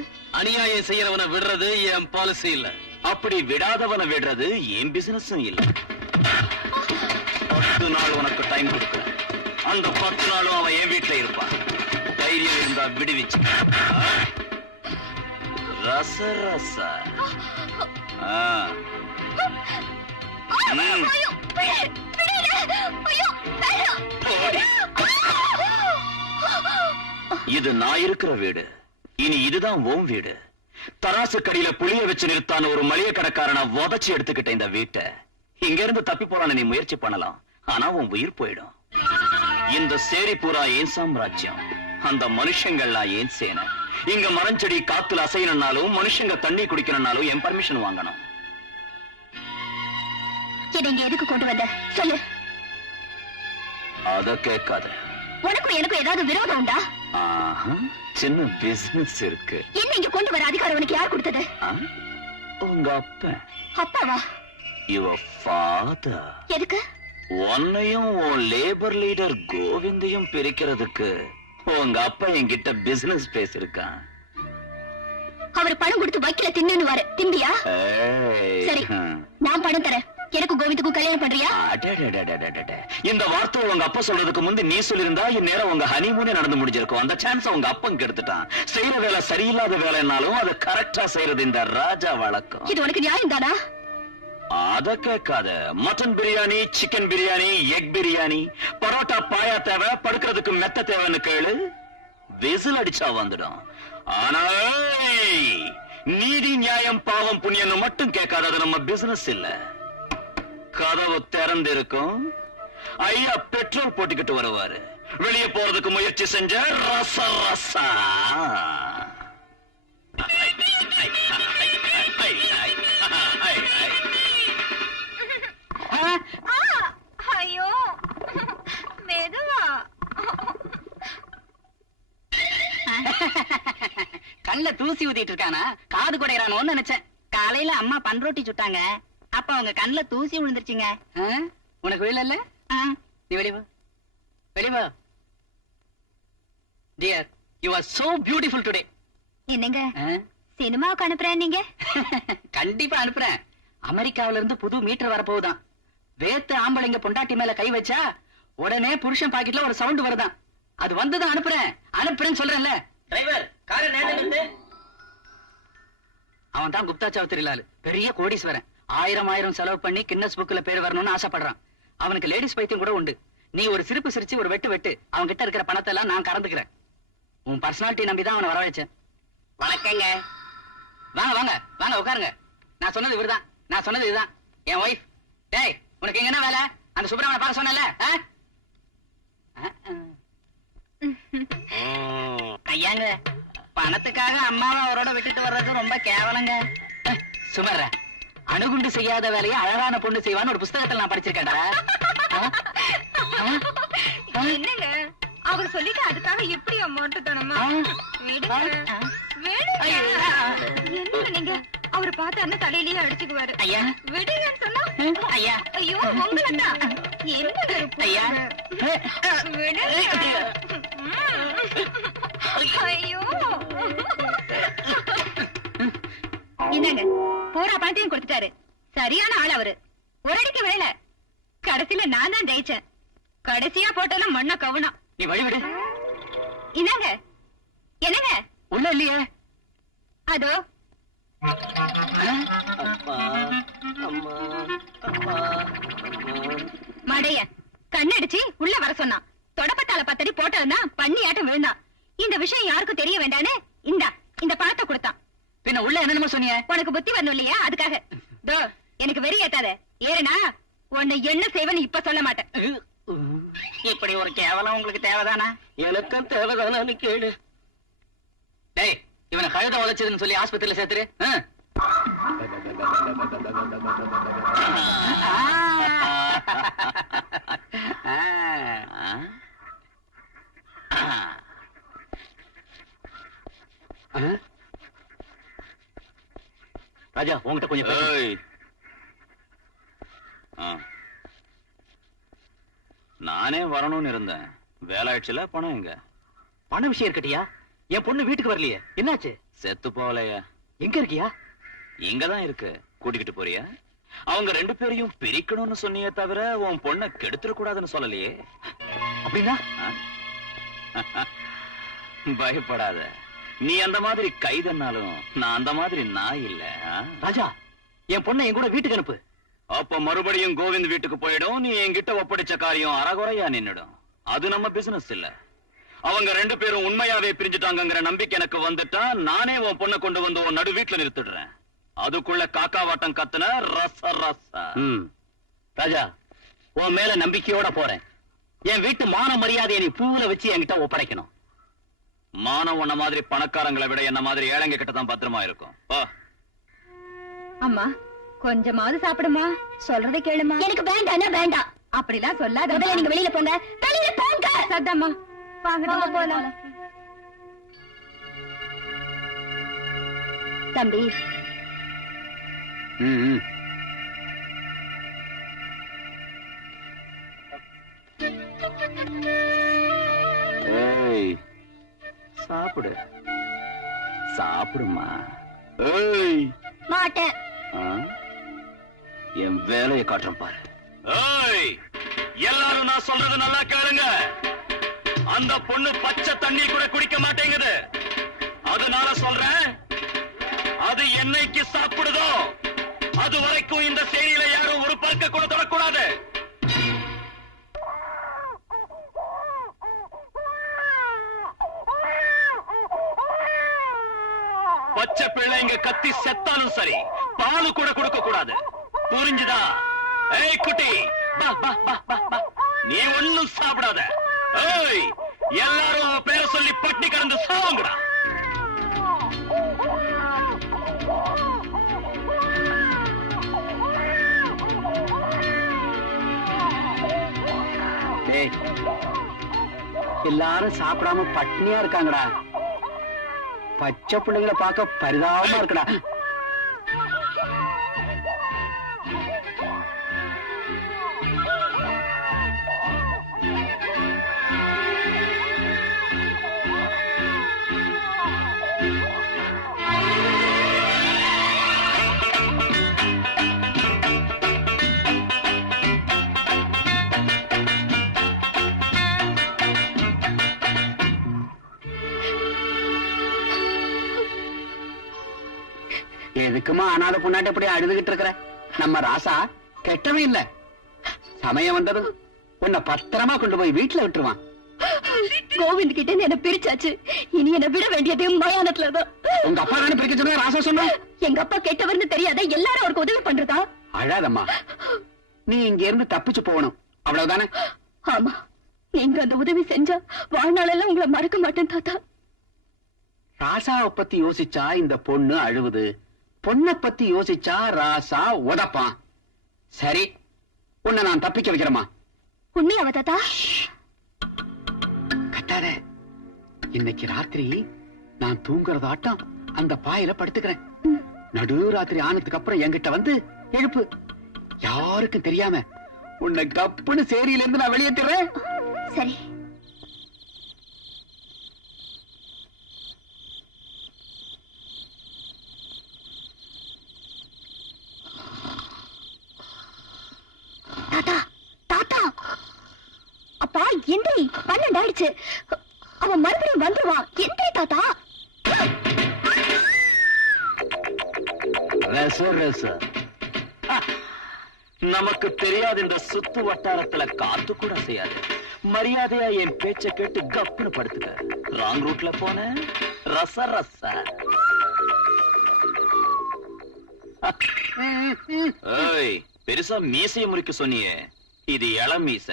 விடுறது? அநியாயம் செய்யறவனை விடுறது என் பாலிசி இல்ல. அப்படி விடாதவனை விடுறது என் பிசினஸும் இல்ல. 10 நாள் உனக்கு டைம் கொடுக்குறேன். அந்த 10 நாளும் அவன் என் வீட்டுல இருப்பான். தைரியம் இருந்தா விடுவிச்சு. ரச ரச இது நான் இருக்கிற வீடு. இனி இதுதான் உன் வீடு. தராசு கடியில புளிய வச்சு நிறுத்தான ஒரு மளிகை கடைக்காரனை உதச்சி எடுத்துக்கிட்ட இந்த வீட்டை இங்க இருந்து தப்பி போறான்னு நீ முயற்சி பண்ணலாம். ஆனா உன் உயிர் போயிடும். இந்த சேரி பூரா ஏன் சாம்ராஜ்யம். அந்த மனுஷங்கள்லாம் ஏன் சேனை. இங்க மரஞ்செடி காத்துல அசையணும்னாலும் மனுஷங்க தண்ணி குடிக்கணும்னாலும் என் பர்மிஷன் வாங்கணும். இங்க எதுக்கு கொண்டு வந்த சொல்லு. அத கேட்காத. உனக்கும் எனக்கும் ஏதாவது விரோதம் உண்டா? சின்ன பிசினஸ் இருக்கு. என்ன இங்க கொண்டு வர அதிகாரம் உனக்கு யார் கொடுத்தது? உங்க அப்பா. அப்பாவா? Your father. எதுக்கு? உன்னையும் உன் லேபர் லீடர் கோவிந்தையும் பிரிக்கிறதுக்கு உங்க அப்பா என்கிட்ட பிசினஸ் பேசிருக்கான். அவர் பணம் கொடுத்து வைக்கல தின்னுவாரு. திம்பியா? சரி, நான் பணம் தரேன். எனக்கு கோவிந்துக்கும் கல்யாணம் பண்றியா? இந்த வார்த்தை உங்க அப்பா சொல்றதுக்கு முந்தி நீ சொல்லிருந்தா இந்நேரம் உங்க ஹனிமூனே நடந்து முடிஞ்சிருக்கும். அந்த சான்ஸ் உங்க அப்பன் கெடுத்துட்டான். செய்யற வேலை சரியில்லாத வேலைன்னாலும் அதை கரெக்டா செய்யறது இந்த ராஜா வழக்கம். இது உனக்கு நியாயம் தானா? அத கேட்காத. Mutton biryani, chicken biryani, egg biryani, parotta பாயா தேவை, படுக்கிறதுக்கு மெத்த தேவைன்னு கேளு. விசில் அடிச்சா வந்துடும். ஆனா நீதி நியாயம் பாவம் புண்ணியம் மட்டும் கேட்காத. நம்ம பிசினஸ் இல்ல. கதவு திறந்து இருக்கும். ஐயா பெட்ரோல் போட்டுக்கிட்டு வருவாரு. வெளியே போறதுக்கு முயற்சி செஞ்ச ரச ரசா. ஐயோ மெதுவா. கண்ணுல தூசி ஊத்திட்டு இருக்கானா காது குடையறானோன்னு நினைச்சேன். காலையில அம்மா பன்ரோட்டி சுட்டாங்க. அப்ப அவங்க கண்ணுல தூசி விழுந்துருச்சுங்க. உனக்கு விழல? நீ வெளிவா வெளிவா. Dear, you are so beautiful today. என்னங்க சினிமாவுக்கு அனுப்புறேன் நீங்க? கண்டிப்பா அனுப்புறேன். அமெரிக்காவில இருந்து புது மீட்டர் வரப்போகுதான். வேத்து ஆம்பளைங்க பொண்டாட்டி மேல கை வச்சா உடனே புருஷன் பாக்கெட்ல ஒரு சவுண்ட் வருதான். அது வந்துதான் அனுப்புறேன். அனுப்புறேன்னு சொல்றேன்ல. டிரைவர், காரை நேரா நிறுத்து. அவன் தான் குப்தா சௌத்ரிலால். பெரிய கோடீஸ்வரன். 1000 செலவு பண்ணி கின்னஸ் புக்ல பேர் வரணும்னு ஆசைப்படுறான். அவனுக்கு லேடிஸ் பைத்தியம் கூட உண்டு. நீ ஒரு சிரிப்பு சிரிச்சு ஒரு வெட்டு அவன் கிட்ட இருக்கிற பணத்தை எல்லாம் நான் கறந்துக்கிறேன். உன் பர்சனாலிட்டி நம்பிதான் அவனை வர வச்சேன். வணக்கங்க. வாங்க வாங்க வாங்க உட்காருங்க. நான் சொன்னது இவர்தான். நான் சொன்னது இதுதான். என் ஒய்ஃப். டேய், உனக்கு எங்க என்ன வேலை? அந்த சுப்பிரமணிய பார்க்க சொன்னல. ஐயாங்க, பணத்துக்காக அம்மாவை அவரோட விட்டுட்டு வர்றது ரொம்ப கேவலங்க. சுமர்ற அணுகுண்டு செய்யாத வேலையை அழகான பொண்ணு செய்வான்னு ஒரு புஸ்தகத்தில் நான் படிச்சிருக்கேன்டா. என்னங்க அவர் சொல்லிட்டு அதுக்காக எப்படி அமௌண்ட் தரமா? என்ன நீங்க அவரை பார்த்தாருன்னா தலையிலேயே அடிச்சுக்குவாரு. ஐயா விடுங்கன்னு சொன்னா ஐயா ஐயோ உங்களா என்ன ஐயா ஐயோ என்னங்க போரா பணத்தையும் கொடுத்துட்டாரு. சரியான ஆள் அவரு. ஒரு அடிக்கு வேலை. கடைசியில நான் தான் ஜெயிச்சேன். கடைசியா போட்டாலும் மண்ண கவனம். நீ வழிவிடு. என்னங்க என்னங்க உள்ள இல்லையே. அதோ மடைய கண்ணடிச்சு உள்ள வர சொன்னான். தொடப்பத்தால 10 அடி போட்டதுன்னா பண்ணி ஆட்டம் விழுந்தான். இந்த விஷயம் யாருக்கும் தெரிய வேண்டான்னு இந்த பணத்தை கொடுத்தான். பின்ன உள்ள என்னமோ சொன்னீங்க? உனக்கு புத்தி வரணும் இல்லையா, அதுக்காக. தோ எனக்கு வெறி ஏத்தாத. ஏறனா உன்னை என்ன செய்வன்னு இப்ப சொல்ல மாட்டேன். இப்படி ஒரு கேவலம் உங்களுக்கு தேவைதானா? எனக்கும் தேவைதானு கேளு. டேய், இவனை கழுத உழைச்சதுன்னு சொல்லி ஆஸ்பத்திரியில சேர்த்துரு. ராஜா, உங்ககிட்ட கொஞ்சம் நானே வரணும்னு இருந்தேன். வேலை ஆயிடுச்சுல. பணம் எங்க? பண விஷயம் இருக்கட்டியா? என் பொண்ணு வீட்டுக்கு வரலையே, என்னாச்சு? செத்து போகலையா? எங்க இருக்கியா? இங்கதான் இருக்கு. கூட்டிக்கிட்டு போறியா? அவங்க 2 பேரையும் பிரிக்கணும்னு சொன்னியே தவிர உன் பொண்ணை கெடுத்துட கூடாதுன்னு சொல்லலையே. அப்படின்னா பயப்படாத. நீ அந்த மாதிரி கைதன்னாலும் நான் அந்த மாதிரி நாய் இல்ல. ராஜா, என் பொண்ணை என் கூட வீட்டுக்கு அனுப்பு. அப்ப மறுபடியும் கோவிந்த் வீட்டுக்கு போயிடும். நீ என்கிட்ட ஒப்படைச்ச காரியம் அறகுறையா நின்னுடும். அது நம்ம பிசினஸ் இல்ல. அவங்க 2 பேரும் உண்மையாவே பிரிஞ்சுட்டாங்கிற நம்பிக்கை எனக்கு வந்துட்டா நானே உன் பொண்ணை கொண்டு வந்து உன் நடு வீட்டுல நிறுத்திடுறேன். அதுக்குள்ள காக்கா வாட்டம் கத்துன ரச ரச. ராஜா, உன் மேல நம்பிக்கையோட போறேன். என் வீட்டு மான மரியாதையை நீ பூவுல வச்சு என்கிட்ட ஒப்படைக்கணும். மானம் உன்ன மாதிரி பணக்காரங்களை விட என்ன மாதிரி ஏழைங்க கிட்ட தான் பத்திரமா இருக்கும். அம்மா கொஞ்சமாவது சாப்பிடுமா, சொல்றதை கேளுமா. எனக்கு வேண்டாம் வேண்டாம் அப்படிலாம் சொல்லாத. நீங்க வெளியில போங்க, வெளியில போங்க. சத்தம்மா வாங்க போலாம். தம்பி, ஏய், சாப்பிடு சாப்பிடுமா. ஏய், மாட்டேன். என் வேலையை காட்டுறேன் பாரு. ஏய், எல்லாரும் நான் சொல்றது நல்லா கேளுங்க. அந்த பொண்ணு பச்சை தண்ணி கூட குடிக்க மாட்டேங்குது. அதனால சொல்றேன், அது என்னைக்கு சாப்பிடுதோ அது வரைக்கும் இந்த சேரியில யாரும் ஒரு பருக்க கூட தொடக்கூடாது. பச்சை பிள்ளைங்க கத்தி செத்தாலும் சரி, பாலு கூட கொடுக்க கூடாது. புரிஞ்சுதா? ஏய் குட்டி, நீ ஒண்ணும் சாப்பிடாத. ஏய், எல்லாரும் பேரை சொல்லி பட்டி கடந்து சாவுங்கடா. எல்லாரும் சாப்பிடாம பட்னியா இருக்காங்கடா. பச்சை பிள்ளைங்களை பார்க்க பரிதாபமா இருக்குடா. எதுக்குமா அனாதை பொண்ணாட்ட எப்படி அழுதுகிட்டு இருக்கிற? நம்ம ராசா கெட்டவே இல்ல. சமயம் வந்ததும் உன்னை பத்திரமா கொண்டு போய் வீட்டுல விட்டுருவான். கோவிந்த் கிட்ட என்ன பிரிச்சாச்சு. இனி என்ன விட வேண்டியது மயானத்துலதான். உங்க அப்பா தானே பிரிக்க சொன்ன? ராசா சொன்ன எங்க அப்பா கெட்டவர்னு தெரியாத எல்லாரும் அவருக்கு உதவி பண்றதா? அழாதம்மா, நீ இங்க இருந்து தப்பிச்சு போகணும், அவ்வளவுதானே? ஆமா, நீங்க அந்த உதவி செஞ்சா வாழ்நாளெல்லாம் உங்களை மறக்க மாட்டேன் தாத்தா. ராசாவை பத்தி யோசிச்சா இந்த பொண்ணு அழுவுது, பொண்ணை பத்தி யோசிச்சா ராசா உதப்பான். சரி, உன்னை நான் தப்பிக்க வைக்கிறேமா. உண்மையாவா தாத்தா? கத்தாத. இன்னைக்கு ராத்திரி நான் தூங்குறதாட்டம் அந்த பாயில படுத்துக்கிறேன். நடு ராத்திரி ஆனதுக்கு அப்புறம் என்கிட்ட வந்து எழுப்பு. யாருக்கும் தெரியாம உன்னை கப்புன்னு சேரியில இருந்து நான் வெளியேற்றுறேன். சரி. தாத்தா, தாத்தா, அப்பா எந்திரி, 12 ஆயிடுச்சு. அவன் மறுபடியும் வந்துருவான். எந்திரி தாத்தா. நமக்கு தெரியாது இந்த சுத்து வட்டாரத்துல காத்து கூட செய்யாது. மரியாதையா என் பேச்ச கேட்டு கப்புன்னு படுத்துக்க. ராங் ரூட்ல போன ரச ரச. ஏய், பெருசா மீசைய முறிக்க சொன்னியே, இது இள மீச.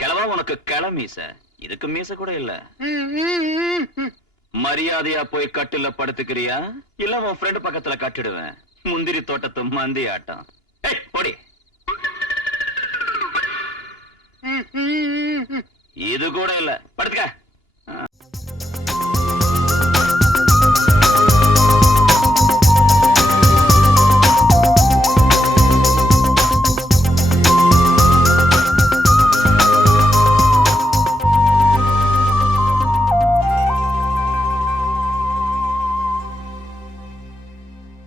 கிளவா உனக்கு கிள மீச. இதுக்கு மீச கூட இல்ல. மரியாதையா போய் கட்டில படுத்துக்கிறியா இல்ல உன் ஃப்ரெண்ட் பக்கத்துல கட்டிடுவேன். முந்திரி தோட்டத்து மந்தி ஆட்டம். ஏய் போடி. இது கூட இல்ல, படுத்துக்க.